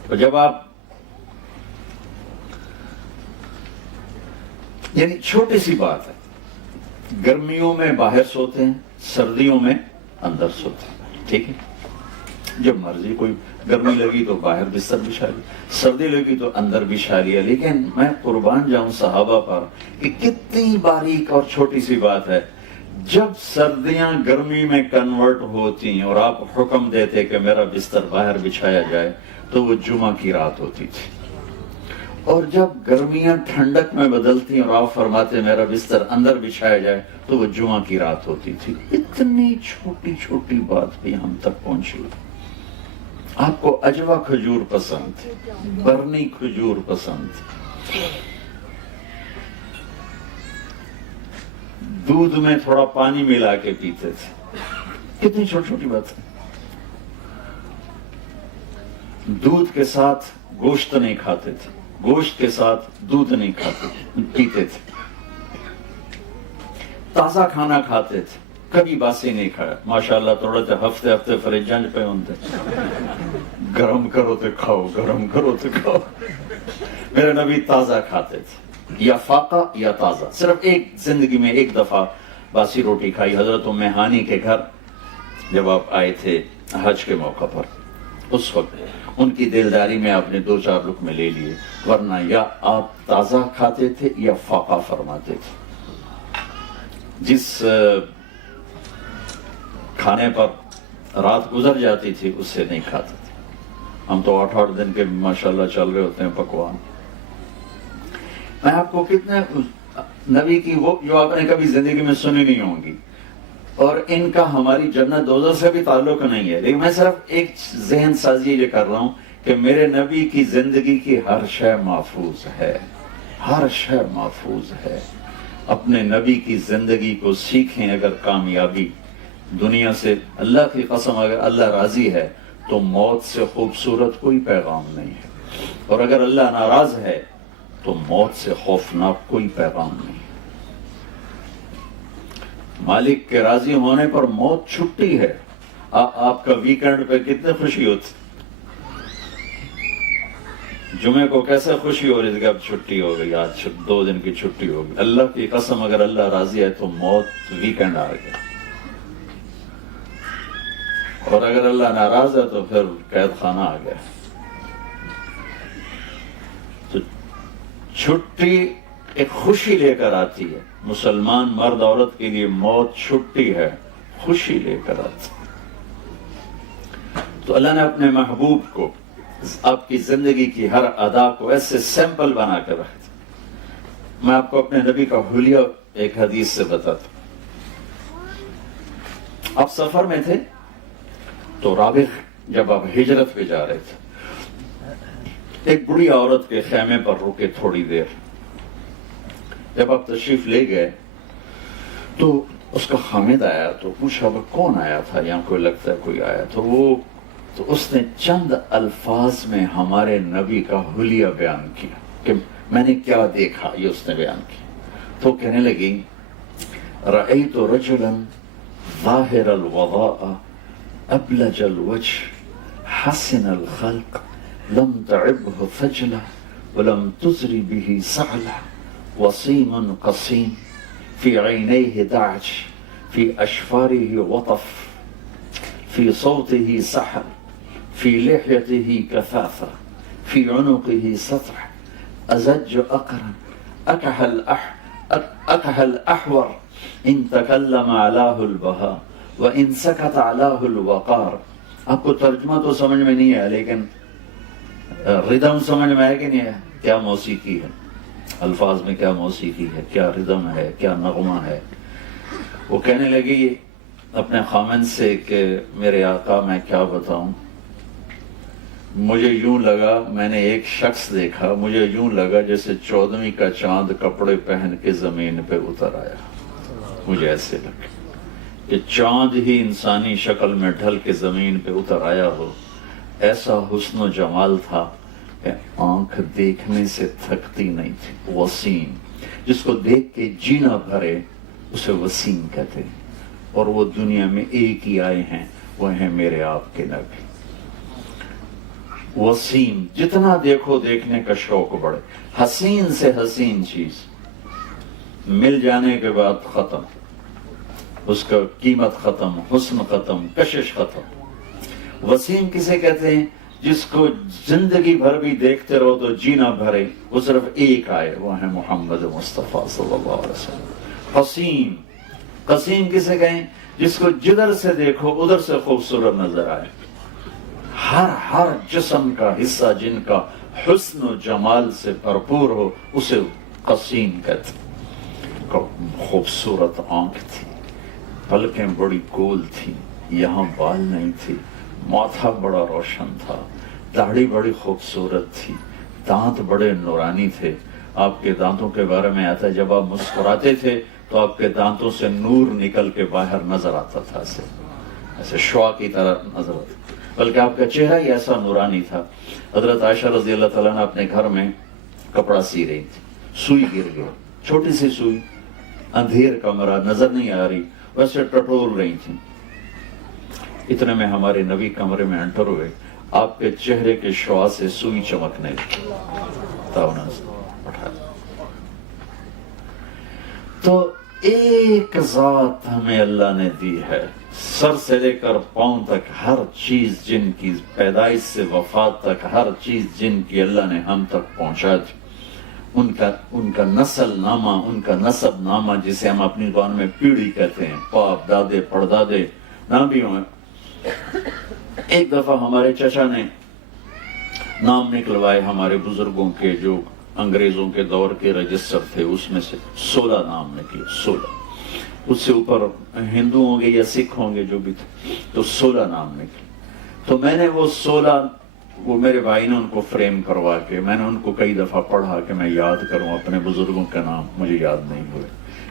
تو جب آپ یعنی چھوٹی سی بات ہے، گرمیوں میں باہر سوتے ہیں، سردیوں میں اندر سوتے ہیں، ٹھیک ہے؟ جب مرضی، کوئی گرمی لگی تو باہر بستر بچھا لیا، سردی لگی تو اندر بچھا لیا۔ لیکن میں قربان جاؤں صحابہ پر کہ کتنی باریک اور چھوٹی سی بات ہے، جب سردیاں گرمی میں کنورٹ ہوتی اور آپ حکم دیتے کہ میرا بستر باہر بچھایا جائے تو وہ جمعہ کی رات ہوتی تھی، اور جب گرمیاں ٹھنڈک میں بدلتی اور آپ فرماتے میرا بستر اندر بچھایا جائے تو وہ جمعہ کی رات ہوتی تھی۔ اتنی چھوٹی چھوٹی بات بھی ہم تک پہنچی۔ آپ کو اجوا کھجور پسند تھی، برنی کھجور پسند تھی، دودھ میں تھوڑا پانی ملا کے پیتے تھے، کتنی چھوٹی چھوٹی بات ہے۔ دودھ کے ساتھ گوشت نہیں کھاتے تھے، گوشت کے ساتھ دودھ نہیں کھاتے پیتے تھے، تازہ کھانا کھاتے تھے، کبھی باسی نہیں کھایا۔ ماشاءاللہ تھوڑے تھے ہفتے ہفتے فریجاں پہ ہوتے، گرم کرو تو کھاؤ، گرم کرو تو کھاؤ۔ میرے نبی تازہ کھاتے تھے، یا فاقہ یا تازہ۔ صرف ایک زندگی میں ایک دفعہ باسی روٹی کھائی، حضرت ام ہانی کے گھر جب آپ آئے تھے حج کے موقع پر، اس وقت ان کی دلداری میں آپ نے 2-4 لقمے لے لیے، ورنہ یا آپ تازہ کھاتے تھے یا فاقہ فرماتے تھے۔ جس کھانے پر رات گزر جاتی تھی اس سے نہیں کھاتے تھے۔ ہم تو 8 دن کے ماشاءاللہ چل رہے ہوتے ہیں پکوان۔ میں آپ کو کتنے نبی کی وہ جو آپ نے کبھی زندگی میں سنی نہیں ہوں گی، اور ان کا ہماری جنت دوزخ سے بھی تعلق نہیں ہے، لیکن میں صرف ایک ذہن سازی یہ کر رہا ہوں کہ میرے نبی کی زندگی کی ہر شے محفوظ ہے، ہر شے محفوظ ہے۔ اپنے نبی کی زندگی کو سیکھیں۔ اگر کامیابی دنیا سے، اللہ کی قسم اگر اللہ راضی ہے تو موت سے خوبصورت کوئی پیغام نہیں ہے، اور اگر اللہ ناراض ہے تو موت سے خوفناک کوئی پیغام نہیں ہے۔ مالک کے راضی ہونے پر موت چھٹی ہے۔ آپ کا ویکنڈ پہ کتنے خوشی ہوتی، جمعے کو کیسے خوشی ہو رہی تھی کہ اب چھٹی ہو گئی، آج 2 دن کی چھٹی ہو گئی۔ اللہ کی قسم اگر اللہ راضی ہے تو موت ویکنڈ آ گیا، اور اگر اللہ ناراض ہے تو پھر قید خانہ آ گیا۔ تو چھٹی ایک خوشی لے کر آتی ہے۔ مسلمان مرد عورت کے لیے موت چھٹی ہے، خوشی لے کر آتی ہے۔ تو اللہ نے اپنے محبوب کو، آپ کی زندگی کی ہر ادا کو ایسے سیمپل بنا کر رکھا۔ میں آپ کو اپنے نبی کا حلیہ ایک حدیث سے بتاتا ہوں۔ آپ سفر میں تھے تو رابغ، جب آپ ہجرت پہ جا رہے تھے، ایک بڑی عورت کے خیمے پر رکے تھوڑی دیر۔ جب آپ تشریف لے گئے تو اس کا خامد آیا تو پوچھا وہ کون آیا تھا، یہاں کوئی لگتا ہے کوئی آیا تو اس نے چند الفاظ میں ہمارے نبی کا حلیہ بیان کیا کہ میں نے کیا دیکھا، یہ اس نے بیان کیا۔ تو کہنے لگی رأیت رجلا ظاہر الوضاء ابلج الوجه حسن الخلق لم تعبه ثجلة ولم تزر به سعلة وصيم قصيم في عينيه دعج في أشفاره وطف في صوته سحر في لحيته كثافة في عنقه سطع أزج أقرن أكح الأحور إن تكلم علاه البهاء وإن سكت علاه الوقار. آپ کو ترجمہ تو سمجھ میں نہیں ہے، لیکن ردم سمجھ میں ہے کہ نہیں ہے؟ کیا موسیقی ہے، الفاظ میں کیا موسیقی ہے، کیا ردم ہے، کیا نغمہ ہے. وہ کہنے لگی اپنے خامن سے کہ میرے آقا میں کیا بتاؤں، مجھے یوں لگا، میں نے ایک شخص دیکھا، مجھے یوں لگا جیسے 14ویں کا چاند کپڑے پہن کے زمین پہ اتر آیا. مجھے ایسے لگا کہ چاند ہی انسانی شکل میں ڈھل کے زمین پہ اتر آیا ہو. ایسا حسن و جمال تھا کہ آنکھ دیکھنے سے تھکتی نہیں تھی. وسیم، جس کو دیکھ کے جینا بھرے اسے وسیم کہتے ہیں. اور وہ دنیا میں ایک ہی آئے ہیں، وہ ہیں میرے آپ کے نبی. وسیم، جتنا دیکھو دیکھنے کا شوق بڑھے. حسین سے حسین چیز مل جانے کے بعد ختم، اس کا قیمت ختم، حسن ختم، کشش ختم. وسیم کسے کہتے ہیں؟ جس کو زندگی بھر بھی دیکھتے رہو تو جینا بھرے، وہ صرف ایک آئے، وہ ہے محمد مصطفیٰ صلی اللہ علیہ وسلم. حسین، قسیم کسے کہیں؟ جس کو جدھر سے دیکھو ادھر سے خوبصورت نظر آئے. ہر جسم کا حصہ جن کا حسن و جمال سے بھرپور ہو اسے قسیم کہتے. خوبصورت آنکھ تھی، پلکیں بڑی گول تھی، یہاں بال نہیں تھی، ماتھا بڑا روشن تھا، داڑھی بڑی خوبصورت تھی، دانت بڑے نورانی تھے. آپ کے دانتوں کے بارے میں آتا ہے جب آپ مسکراتے تھے تو آپ کے دانتوں سے نور نکل کے باہر نظر آتا تھا، ایسے شعاع کی طرح نظر آتا. بلکہ آپ کا چہرہ ہی ایسا نورانی تھا. حضرت عائشہ رضی اللہ تعالیٰ نے اپنے گھر میں کپڑا سی رہی تھی، سوئی گر گئی، چھوٹی سی سوئی، اندھیر کمرہ، نظر نہیں آ رہی، ویسے ٹٹول رہی تھی. اتنے میں ہمارے نبی کمرے میں انٹر ہوئے. آپ کے چہرے کے شعاع سے سوئی چمکنے لگی. تو ایک ذات ہمیں اللہ نے دی ہے، سر سے لے کر پاؤں تک ہر چیز جن کی پیدائش سے وفات تک ہر چیز جن کی اللہ نے ہم تک پہنچا دی. ان کا نسل نامہ، ان کا نسب نامہ جسے ہم اپنی زبان میں پیڑھی کہتے ہیں، باپ دادے پردادے نام بھی ہوئے. ایک دفعہ ہمارے چچا نے نام نکلوائے ہمارے بزرگوں کے جو انگریزوں کے دور کے رجسٹر تھے، اس میں سے 16 نام نکلے. 16 اس سے اوپر ہندو ہوں گے یا سکھ ہوں گے جو بھی تھے، تو 16 نام نکلے. تو میں نے وہ 16 وہ میرے بھائی نے ان کو فریم کروا کے میں نے ان کو کئی دفعہ پڑھا کہ میں یاد کروں اپنے بزرگوں کا نام، مجھے یاد نہیں ہوئے.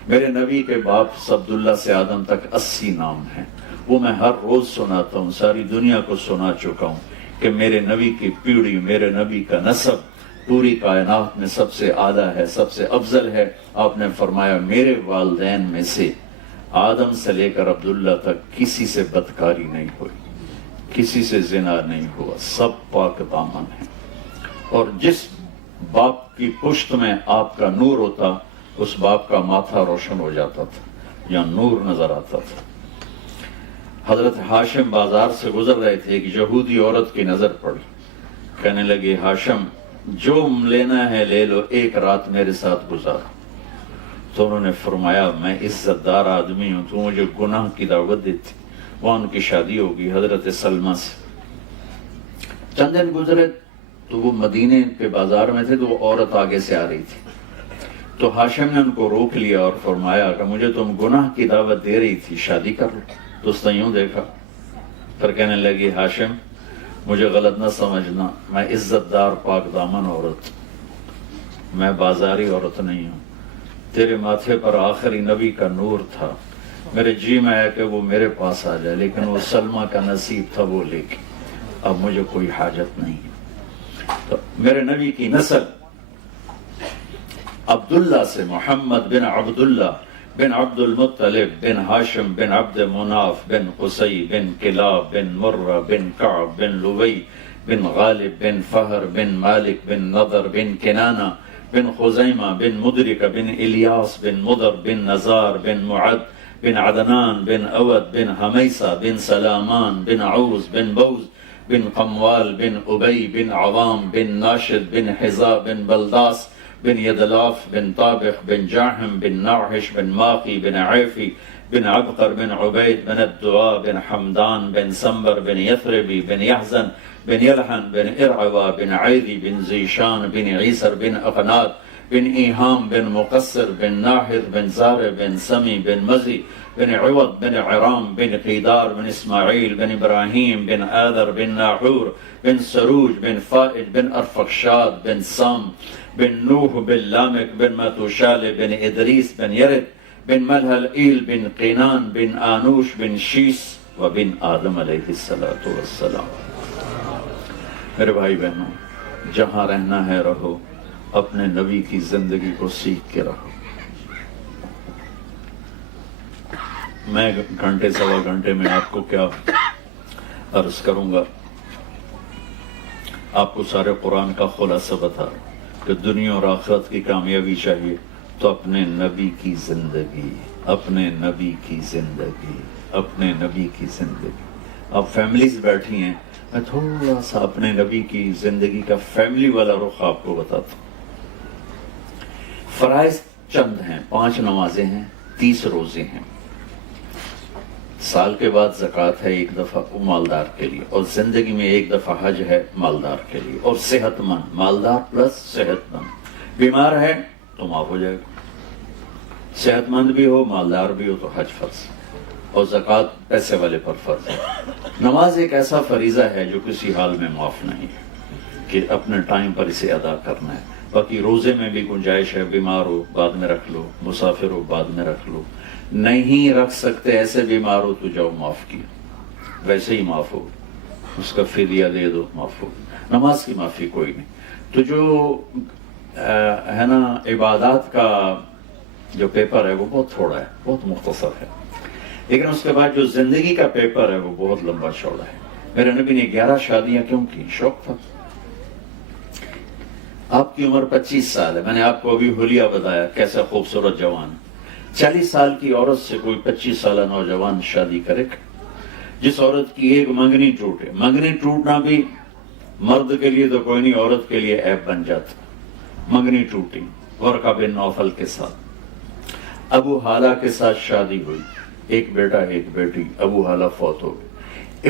میرے نبی کے باپ عبداللہ سے آدم تک 80 نام ہیں، وہ میں ہر روز سناتا ہوں، ساری دنیا کو سنا چکا ہوں کہ میرے نبی کی پیڑھی، میرے نبی کا نسب پوری کائنات میں سب سے اعلیٰ ہے، سب سے افضل ہے. آپ نے فرمایا میرے والدین میں سے آدم سے لے کر عبداللہ تک کسی سے بدکاری نہیں ہوئی، کسی سے زنا نہیں ہوا، سب پاک دامن ہیں. اور جس باپ کی پشت میں آپ کا نور ہوتا اس باپ کا ماتھا روشن ہو جاتا تھا یا نور نظر آتا تھا. حضرت ہاشم بازار سے گزر رہے تھے، ایک یہودی عورت کی نظر پڑی. کہنے لگے ہاشم جو لینا ہے لے لو، ایک رات میرے ساتھ گزار. تو انہوں نے فرمایا میں عزت دار آدمی ہوں، تو مجھے گناہ کی دعوت دیتی. وہاں ان کی شادی ہوگی حضرت سلمہ سے. چند دن گزرے تو وہ مدینے کے بازار میں تھے، تو وہ عورت آگے سے آ رہی تھی. تو ہاشم نے ان کو روک لیا اور فرمایا کہ مجھے تم گناہ کی دعوت دے رہی تھی، شادی کر لو. تو اس نے یوں دیکھا، پھر کہنے لگی ہاشم مجھے غلط نہ سمجھنا، میں عزت دار پاک دامن عورت، میں بازاری عورت نہیں ہوں. تیرے ماتھے پر آخری نبی کا نور تھا، میرے جی میں آیا کہ وہ میرے پاس آ جائے، لیکن وہ سلمہ کا نصیب تھا وہ لے کے، اب مجھے کوئی حاجت نہیں ہے. تو میرے نبی کی نسل عبداللہ سے، محمد بن عبداللہ بن عبد المطلب بن ہاشم بن عبد مناف بن قصی بن کلاب بن مرہ بن کعب بن لوی بن غالب بن فہر بن مالک بن نضر بن کنانہ بن خزیمہ بن مدرک بن الیاس بن مدر بن نزار بن معد بن عدنان بن اود بن حمیسہ بن سلامان بن عوز بن بوز بن قموال بن ابی بن عوام بن ناشد بن حزا بن بلداس بن يدلاف بن طابخ بن جاحم بن نوحش بن ماقي بن عيفي بن عبقر بن عبيد بن الدعاء بن حمدان بن سنبر بن يثربي بن يحزن بن يلحن بن إرعوى بن عيدي بن زيشان بن عيسر بن أقناد بن إيهام بن مقصر بن ناحر بن زار بن سمي بن مزي بن عوض بن عرام بن قيدار بن إسماعيل بن إبراهيم بن آذر بن ناحور بن سروج بن فائد بن أرفخشاد بن سام بن نوح بن لامك بن متوشال بن إدريس بن يرد بن ملهلئيل بن قينان بن آنوش بن شيس وبن آدم علیہ الصلوۃ والسلام۔ میرے بھائی بہنوں، جہاں رہنا ہے رہو، اپنے نبی کی زندگی کو سیکھ کے رہو۔ میں گھنٹے سوا گھنٹے میں آپ کو کیا عرض کروں گا، آپ کو سارے قرآن کا خلاصہ بتا رہا ہوں کہ دنیا اور آخرت کی کامیابی چاہیے تو اپنے نبی کی زندگی، اپنے نبی کی زندگی، اپنے نبی کی زندگی۔ اب فیملیز بیٹھی ہیں، میں تھوڑا سا اپنے نبی کی زندگی کا فیملی والا رخ آپ کو بتاتا ہوں۔ فرائض چند ہیں، 5 نمازیں ہیں، 30 روزے ہیں، سال کے بعد زکوٰۃ ہے 1 دفعہ وہ مالدار کے لیے، اور زندگی میں 1 دفعہ حج ہے مالدار کے لیے، اور صحت مند، مالدار پلس صحت مند۔ بیمار ہے تو معاف ہو جائے گا، صحت مند بھی ہو مالدار بھی ہو تو حج فرض، اور زکوٰۃ پیسے والے پر فرض ہے۔ نماز ایک ایسا فریضہ ہے جو کسی حال میں معاف نہیں ہے کہ اپنے ٹائم پر اسے ادا کرنا ہے۔ باقی روزے میں بھی گنجائش ہے، بیمار ہو بعد میں رکھ لو، مسافر ہو بعد میں رکھ لو، نہیں رکھ سکتے ایسے بیمار ہو تو جاؤ معاف کیا، ویسے ہی معاف ہو، اس کا فدیہ دے دو معاف ہو۔ نماز کی معافی کوئی نہیں۔ تو جو ہے نا عبادات کا جو پیپر ہے وہ بہت تھوڑا ہے، بہت مختصر ہے، لیکن اس کے بعد جو زندگی کا پیپر ہے وہ بہت لمبا چوڑا ہے۔ میرے نبی نے 11 شادیاں کیوں کی؟ شوق تھا۔ آپ کی عمر 25 سال ہے، میں نے آپ کو ابھی حلیہ بتایا کیسا خوبصورت جوان۔ 40 سال کی عورت سے کوئی 25 سالہ نوجوان شادی کرے گا؟ جس عورت کی ایک منگنی ٹوٹے، منگنی ٹوٹنا بھی مرد کے لیے تو کوئی نہیں، عورت کے لیے عیب بن جاتا۔ منگنی ٹوٹی، ورقہ بن نوفل کے ساتھ، ابو حالہ کے ساتھ شادی ہوئی، ایک بیٹا ایک بیٹی، ابو حالہ فوت ہو گئے۔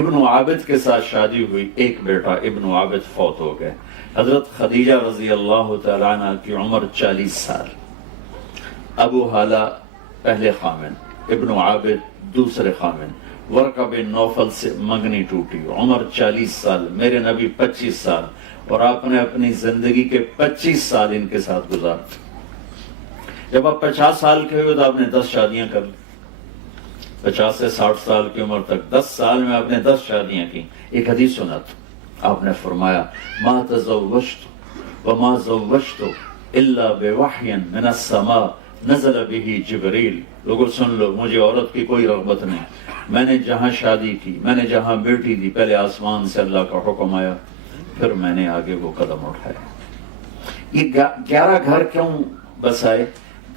ابن عابد کے ساتھ شادی ہوئی، ایک بیٹا ابن عابد فوت ہو گئے۔ حضرت خدیجہ رضی اللہ تعالیٰ عنہ کی عمر 40 سال، ابو حالہ پہلے خامن، ابن عابد دوسرے خامن، ورقہ بن نوفل سے منگنی ٹوٹی، عمر 40 سال، میرے نبی 25 سال، اور آپ نے اپنی زندگی کے 25 سال ان کے ساتھ گزار دی۔ جب آپ 50 سال کے ہوئے تو آپ نے 10 شادیاں کر لی، 50 سے 60 سال کی عمر تک 10 سال میں آپ نے 10 شادیاں کی۔ ایک حدیث سنا تھا، آپ نے فرمایا ما تزوجت وما زوجت الا بوحی من السماء نزل به جبریل۔ لوگوں سن لو، مجھے عورت کی کوئی رغبت نہیں، میں نے جہاں شادی کی، میں نے جہاں بیٹی دی، پہلے آسمان سے اللہ کا حکم آیا، پھر میں نے آگے وہ قدم اٹھایا۔ یہ 11 گھر کیوں بسائے؟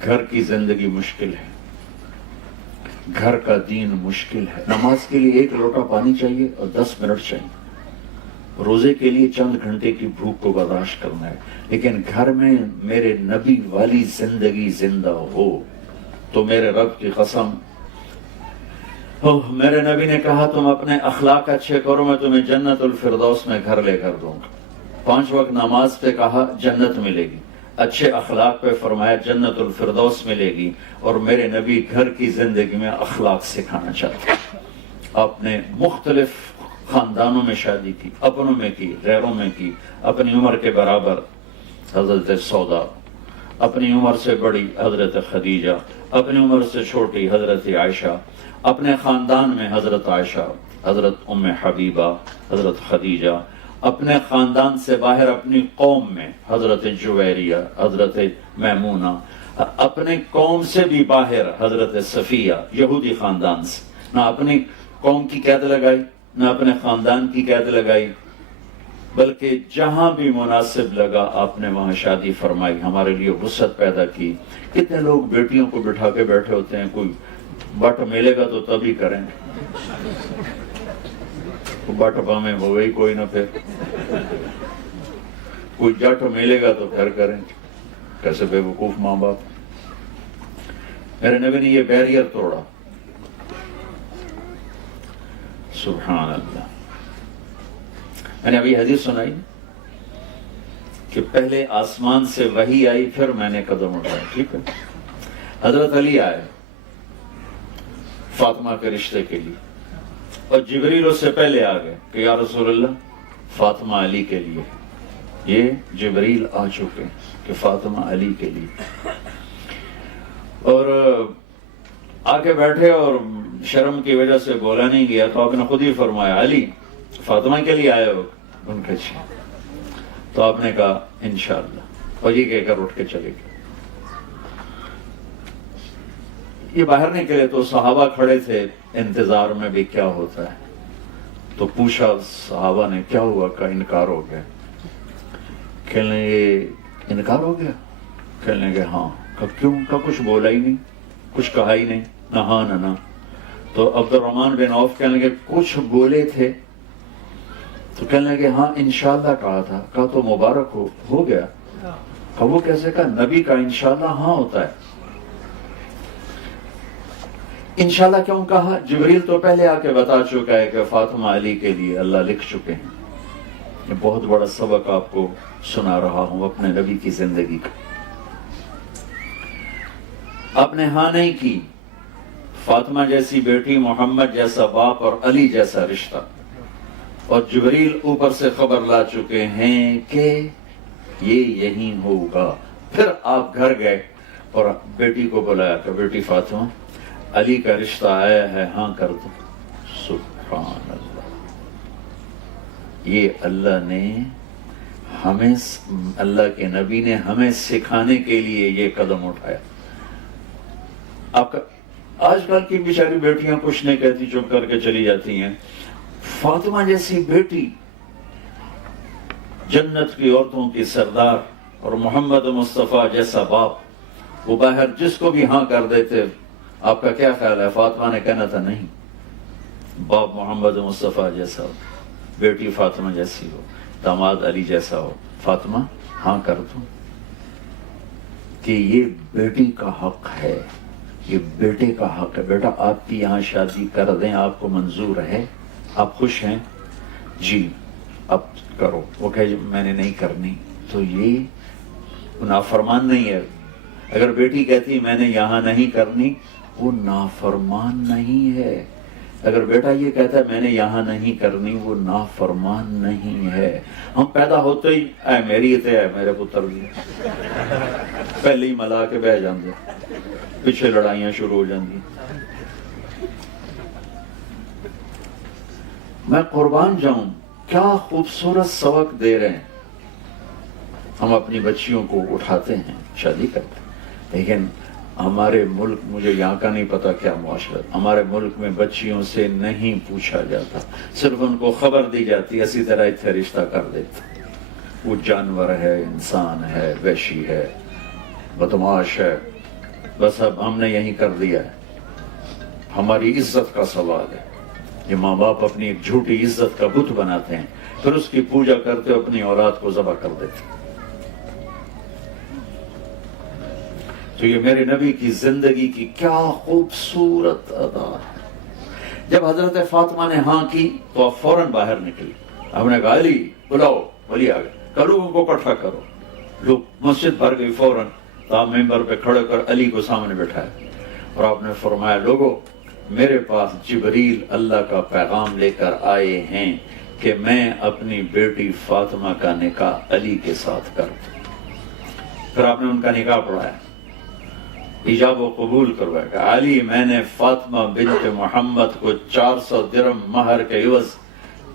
گھر کی زندگی مشکل ہے، گھر کا دین مشکل ہے۔ نماز کے لیے 1 لوٹا پانی چاہیے اور 10 منٹ چاہیے، روزے کے لیے چند گھنٹے کی بھوک کو برداشت کرنا ہے، لیکن گھر میں میرے نبی والی زندگی زندہ ہو تو میرے رب کی قسم، میرے نبی نے کہا تم اپنے اخلاق اچھے کرو میں تمہیں جنت الفردوس میں گھر لے کر دوں گا۔ 5 وقت نماز پہ کہا جنت ملے گی، اچھے اخلاق پہ فرمایا جنت الفردوس ملے گی، اور میرے نبی گھر کی زندگی میں اخلاق سکھانا چاہتے ہیں۔ آپ نے مختلف خاندانوں میں شادی کی، اپنوں میں کی، غیروں میں کی، اپنی عمر کے برابر حضرت سودا، اپنی عمر سے بڑی حضرت خدیجہ، اپنی عمر سے چھوٹی حضرت عائشہ، اپنے خاندان میں حضرت عائشہ، حضرت ام حبیبہ، حضرت خدیجہ، اپنے خاندان سے باہر اپنی قوم میں حضرت جویریہ، حضرت میمونہ، اپنے قوم سے بھی باہر حضرت صفیہ، یہودی خاندان سے، نہ اپنی قوم کی قید لگائی نہ اپنے خاندان کی قید لگائی، بلکہ جہاں بھی مناسب لگا آپ نے وہاں شادی فرمائی، ہمارے لیے وسعت پیدا کی۔ کتنے لوگ بیٹیوں کو بٹھا کے بیٹھے ہوتے ہیں، کوئی بٹ ملے گا تو تبھی کریں، بٹپا میں ہو گئی کوئی نہ، پھر کوئی جٹ ملے گا تو پھر کریں. کیسے بے وقوف ماں باپ. میرے نبی نے یہ بیریئر توڑا. سبحان اللہ. میں نے ابھی حدیث سنائی کہ پہلے آسمان سے وحی آئی، پھر میں نے قدم اٹھایا. ٹھیک ہے. حضرت علی آئے فاطمہ کے رشتے کے لیے، اور جبریل اس سے پہلے آ گئے کہ یا رسول اللہ فاطمہ علی کے لیے. یہ جبریل آ چکے کہ فاطمہ علی کے لیے. اور آ کے بیٹھے اور شرم کی وجہ سے بولا نہیں گیا، تو آپ نے خود ہی فرمایا علی فاطمہ کے لیے آئے ہو؟ ان کے جی. تو آپ نے کہا انشاءاللہ، اور یہ کہہ کر اٹھ کے چلے گئے. یہ باہر نکلے تو صحابہ کھڑے تھے انتظار میں بھی کیا ہوتا ہے. تو پوچھا صحابہ نے کیا ہوا؟ کا انکار ہو گیا. کہنے لگے انکار ہو گیا؟ کہنے لگے ہاں. کیوں؟ کا کچھ بولا ہی نہیں، کچھ کہا ہی نہیں، نہ ہاں نہ نہ. تو عبد الرحمن بن عوف کہنے لگے کچھ بولے تھے؟ تو کہنے لگے ہاں انشاءاللہ کہا تھا. کہا تو مبارک ہو گیا. کہا وہ کیسے؟ کہا نبی کا انشاءاللہ ہاں ہوتا ہے. انشاءاللہ کیوں کہا؟ جبریل تو پہلے آ کے بتا چکا ہے کہ فاطمہ علی کے لیے اللہ لکھ چکے ہیں. یہ بہت بڑا سبق آپ کو سنا رہا ہوں اپنے نبی کی زندگی کا. آپ نے ہاں نہیں کی. فاطمہ جیسی بیٹی، محمد جیسا باپ اور علی جیسا رشتہ، اور جبریل اوپر سے خبر لا چکے ہیں کہ یہ یہی ہوگا. پھر آپ گھر گئے اور بیٹی کو بلایا کہ بیٹی فاطمہ علی کا رشتہ آیا ہے، ہاں کر دو. سبحان اللہ. یہ اللہ نے ہمیں، اللہ کے نبی نے ہمیں سکھانے کے لیے یہ قدم اٹھایا. آپ کا آج کل کی بیچاری بیٹیاں کچھ نہیں کہتی، چپ کر کے چلی جاتی ہیں. فاطمہ جیسی بیٹی، جنت کی عورتوں کی سردار، اور محمد مصطفیٰ جیسا باپ، وہ باہر جس کو بھی ہاں کر دیتے. آپ کا کیا خیال ہے؟ فاطمہ نے کہنا تھا نہیں، باپ محمد مصطفیٰ جیسا ہو، بیٹی فاطمہ جیسی ہو، داماد علی جیسا ہو. فاطمہ ہاں کر دو کہ یہ بیٹی کا حق ہے، یہ بیٹے کا حق ہے. بیٹا آپ کی یہاں شادی کر دیں، آپ کو منظور ہے؟ آپ خوش ہیں؟ جی اب کرو. وہ کہے میں نے نہیں کرنی. تو یہ نافرمان نہیں ہے. اگر بیٹی کہتی میں نے یہاں نہیں کرنی، وہ نافرمان نہیں ہے. اگر بیٹا یہ کہتا ہے میں نے یہاں نہیں کرنی، وہ نافرمان نہیں ہے. ہم پیدا ہوتے ہی اے میری تے ہے میرے پتر بھی پہلے ہی ملا کے بہ جاندے، پیچھے لڑائیاں شروع ہو جاندی. میں قربان جاؤں، کیا خوبصورت سبق دے رہے ہیں. ہم اپنی بچیوں کو اٹھاتے ہیں، شادی کرتے ہیں، لیکن ہمارے ملک، مجھے یہاں کا نہیں پتا کیا معاشرت، ہمارے ملک میں بچیوں سے نہیں پوچھا جاتا، صرف ان کو خبر دی جاتی، اسی طرح اتنے رشتہ کر دیتے. وہ جانور ہے، انسان ہے، وحشی ہے، بدماش ہے، بس اب ہم نے یہی کر دیا ہے. ہماری عزت کا سوال ہے. یہ ماں باپ اپنی ایک جھوٹی عزت کا بت بناتے ہیں، پھر اس کی پوجا کرتے اپنی اولاد کو ذبح کر دیتے. تو یہ میرے نبی کی زندگی کی کیا خوبصورت ادا ہے. جب حضرت فاطمہ نے ہاں کی تو آپ فوراً باہر نکلی. ہم نے کہا علی بلاؤ. ولی آ گئے. کہ لوگوں کو اکٹھا کرو. لوگ مسجد بھر گئی. فوراً آپ ممبر پہ کھڑے کر علی کو سامنے بٹھایا اور آپ نے فرمایا لوگوں میرے پاس جبریل اللہ کا پیغام لے کر آئے ہیں کہ میں اپنی بیٹی فاطمہ کا نکاح علی کے ساتھ کر دوں. پھر آپ نے ان کا نکاح پڑھایا، ایجاب و قبول کروایا کہ علی میں نے فاطمہ بنت محمد کو 400 درہم مہر کے عوض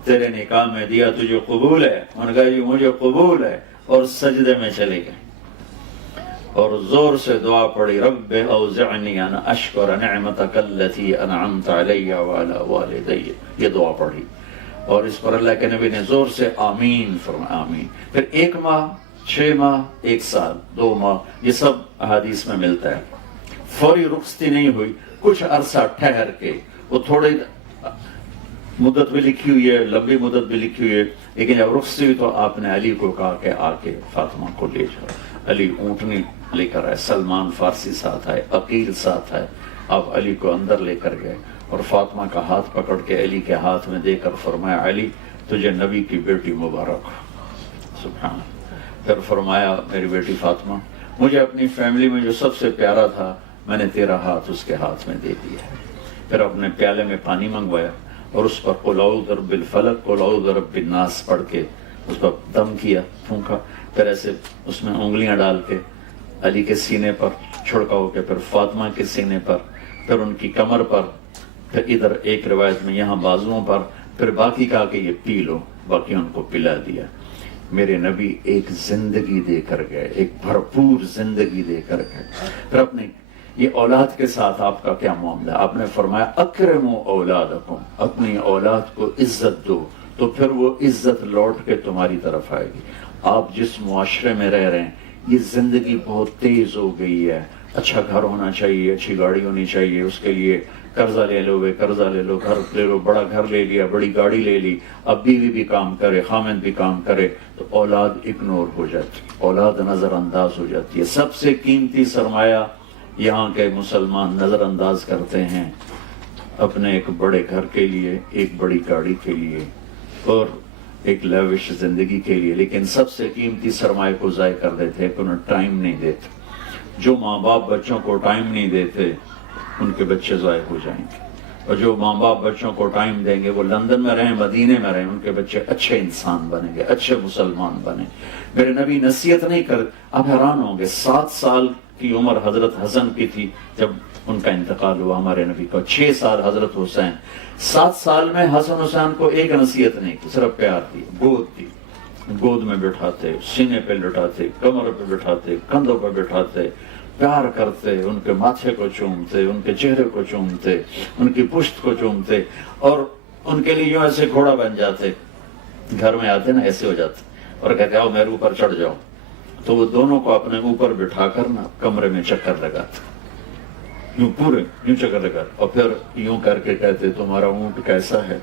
تیرے نکاح میں دیا، تجھے قبول ہے؟ انہوں نے کہا جی مجھے قبول ہے. اور سجدے میں چلے گئے اور زور سے دعا پڑھی رب اوزعنی ان اشکر نعمتک التی انعمت علی وعلی والدی. یہ دعا پڑھی اور اس پر اللہ کے نبی نے زور سے آمین فرمایا. آمین. پھر 1 ماہ، 6 ماہ، 1 سال، 2 ماہ، یہ سب احادیث میں ملتا ہے. فوری رخصتی نہیں ہوئی، کچھ عرصہ ٹھہر کے وہ تھوڑے مدت بھی لکھی ہوئی ہے، لمبی مدت بھی لکھی ہوئی ہے، لیکن جب رخصتی ہوئی تو آپ نے علی کو کہا کہ آ کے فاطمہ کو لے جاؤ۔ علی اونٹنی لے کر آئے، سلمان فارسی ساتھ آئے، عقیل ساتھ آئے، آپ علی کو اندر لے کر گئے اور فاطمہ کا ہاتھ پکڑ کے علی کے ہاتھ میں دے کر فرمایا علی تجھے نبی کی بیٹی مبارک ہو۔ سبحان اللہ۔ پھر فرمایا میری بیٹی فاطمہ مجھے اپنی فیملی میں جو سب سے پیارا تھا میں نے تیرا ہاتھ اس کے ہاتھ میں دے دیا ہے۔ پھر اپنے پیالے میں پانی منگوایا اور اس پر قل اعوذ برب الفلق قل اعوذ برب الناس پڑھ کے اس پر دم کیا، پھونکا، پھر ایسے اس میں انگلیاں ڈال کے علی کے سینے پر چھڑکاؤ کے، پھر فاطمہ کے سینے پر، پھر ان کی کمر پر، پھر ادھر ایک روایت میں یہاں بازوؤں پر، پھر باقی کہا کہ یہ پی لو، باقی ان کو پلا دیا۔ میرے نبی ایک زندگی دے کر گئے، ایک بھرپور زندگی دے کر گئے۔ پھر اپنے یہ اولاد کے ساتھ آپ کا کیا معاملہ؟ آپ نے فرمایا اکرموا اولادکم، اپنی اولاد کو عزت دو تو پھر وہ عزت لوٹ کے تمہاری طرف آئے گی۔ آپ جس معاشرے میں رہ رہے ہیں یہ زندگی بہت تیز ہو گئی ہے، اچھا گھر ہونا چاہیے، اچھی گاڑی ہونی چاہیے، اس کے لیے قرضہ لے لو، قرضہ لے لو، گھر لے لو، بڑا گھر لے لیا، بڑی گاڑی لے لی، اب بیوی بھی کام کرے، خامند بھی کام کرے تو اولاد اگنور ہو جاتی، اولاد نظر انداز ہو جاتی ہے۔ سب سے قیمتی سرمایہ یہاں کے مسلمان نظر انداز کرتے ہیں اپنے ایک بڑے گھر کے لیے، ایک بڑی گاڑی کے لیے اور ایک لیوش زندگی کے لیے، لیکن سب سے قیمتی سرمایہ کو ضائع کر دیتے ہیں کہ انہیں ٹائم نہیں دیتے۔ جو ماں باپ بچوں کو ٹائم نہیں دیتے ان کے بچے ضائع ہو جائیں گے، اور جو ماں باپ بچوں کو ٹائم دیں گے وہ لندن میں رہیں، مدینے میں رہیں، ان کے بچے اچھے انسان بنیں گے، اچھے مسلمان بنیں۔ میرے نبی نصیحت نہیں کر، آپ حیران ہوں گے 7 سال کی عمر حضرت حسن کی تھی جب ان کا انتقال ہوا ہمارے نبی کا، 6 سال حضرت حسین، 7 سال میں حسن حسین کو ایک نصیحت نہیں کی، صرف پیار دی، گود دی، گود میں بٹھاتے، سینے پہ لٹاتے، کمر پہ بٹھاتے، کندھوں پہ بٹھاتے، پیار کرتے، ان کے ماتھے کو چومتے، ان کے چہرے کو چومتے، ان کی پشت کو چومتے، اور ان کے لیے یوں ایسے گھوڑا بن جاتے، گھر میں آتے نا ایسے ہو جاتے اور کہتے آؤ میرے اوپر چڑھ جاؤ، تو وہ دونوں کو اپنے اوپر بٹھا کر نا کمرے میں چکر لگاتے، یوں پورے یوں چکر لگاتے، اور پھر یوں کر کے کہتے تمہارا اونٹ کیسا ہے،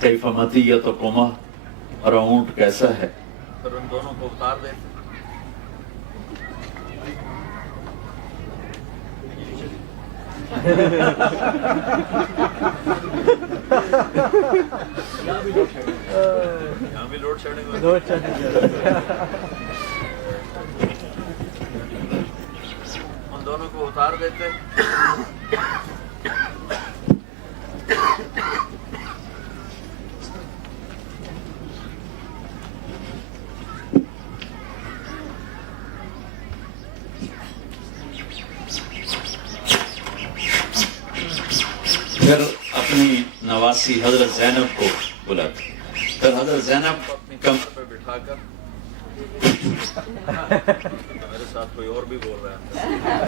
کیف مطیتکما، اور اونٹ کیسا ہے، پھر ان دونوں کو اتار دیتے۔ یہاں بھی لوڈ شیڈنگ ان دونوں کو اتار دیتے۔ پھر اپنی نواسی حضرت زینب کو بلاتے، پھر حضرت زینب کو اپنی کمر پہ بٹھا کر میرے ساتھ کوئی اور بھی بول رہا ہے